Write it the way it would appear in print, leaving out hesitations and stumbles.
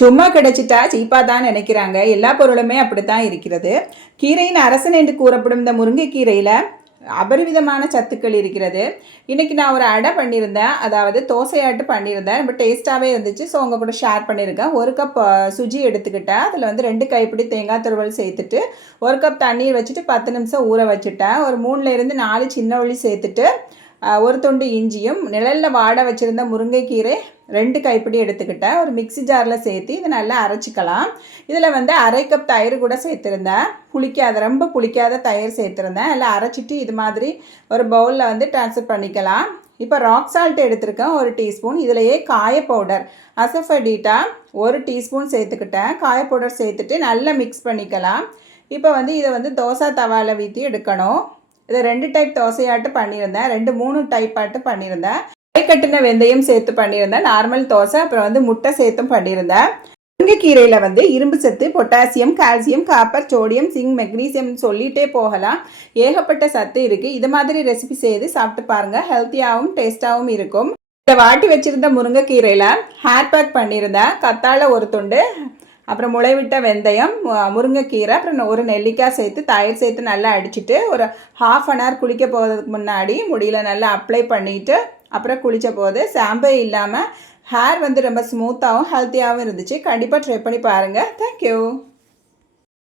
சும்மா கிடைச்சிட்டா சீப்பா தான் நினைக்கிறாங்க. எல்லா பொருளுமே அப்படித்தான் இருக்கிறது. கீரையின் அரசன் என்று கூறப்படும் இந்த முருங்கைக்கீரையில் அபரிவிதமான சத்துக்கள் இருக்கிறது. இன்றைக்கி நான் ஒரு அடை பண்ணியிருந்தேன், அதாவது தோசையாட்டு பண்ணியிருந்தேன். ரொம்ப டேஸ்ட்டாகவே இருந்துச்சு. ஸோ உங்கள் கூட ஷேர் பண்ணியிருக்கேன். 1 கப் சுஜி எடுத்துக்கிட்டேன். அதில் வந்து 2 கைப்பிடி தேங்காய் துருவல் சேர்த்துட்டு 1 கப் தண்ணீர் வச்சுட்டு 10 நிமிஷம் ஊற வச்சுட்டேன். ஒரு 3லேருந்து 4 சின்ன உள்ளி சேர்த்துட்டு ஒரு துண்டு இஞ்சியும் நிழலில் வாட வச்சுருந்த முருங்கைக்கீரை 2 கைப்பிடி எடுத்துக்கிட்டேன். ஒரு மிக்சி ஜாரில் சேர்த்து இதை நல்லா அரைச்சிக்கலாம். இதில் வந்து 1/2 கப் தயிர் கூட சேர்த்துருந்தேன். ரொம்ப புளிக்காத தயிர் சேர்த்துருந்தேன். எல்லாம் அரைச்சிட்டு இது மாதிரி ஒரு பவுலில் வந்து ட்ரான்ஸ்ஃபர் பண்ணிக்கலாம். இப்போ ராக் சால்ட் எடுத்திருக்கேன் 1 டீஸ்பூன். இதிலையே காய பவுடர் அசஃபடிட்டா 1 டீஸ்பூன் சேர்த்துக்கிட்டேன். காய பவுடர் சேர்த்துட்டு நல்லா மிக்ஸ் பண்ணிக்கலாம். இப்போ வந்து இதை வந்து தோசை தவாவில் வீற்றி எடுக்கணும். இதை 2 டைப் தோசையாட்டு பண்ணியிருந்தேன், 2-3 டைப்பாட்டு பண்ணியிருந்தேன். கட்டின வெந்தயம் சேர்த்து பண்ணியிருந்தேன், நார்மல் தோசை. அப்புறம் வந்து முட்டை சேர்த்தும் பண்ணியிருந்தேன். முருங்கைக்கீரையில் வந்து இரும்பு சத்து, potassium, calcium, copper, sodium, zinc, magnesium சொல்லிகிட்டே போகலாம். ஏகப்பட்ட சத்து இருக்குது. இது மாதிரி ரெசிபி செய்து சாப்பிட்டு பாருங்கள். ஹெல்த்தியாகவும் டேஸ்ட்டாகவும் இருக்கும். இதை வாட்டி வச்சுருந்த முருங்கைக்கீரையில் ஹேர் பேக் பண்ணியிருந்தேன். கத்தாழை 1 துண்டு, அப்புறம் முளைவிட்ட வெந்தயம், முருங்கைக்கீரை, அப்புறம் ஒரு நெல்லிக்காய் சேர்த்து தயிர் சேர்த்து நல்லா அடிச்சுட்டு ஒரு 1/2 அன் ஹவர் குளிக்க போகிறதுக்கு முன்னாடி முடியில் நல்லா அப்ளை பண்ணிவிட்டு அப்புறம் குளித்த போது ஷாம்பே இல்லாமல் ஹேர் வந்து ரொம்ப ஸ்மூத்தாகவும் ஹெல்த்தியாகவும் இருந்துச்சு. கண்டிப்பாக ட்ரை பண்ணி பாருங்கள். தேங்க்யூ.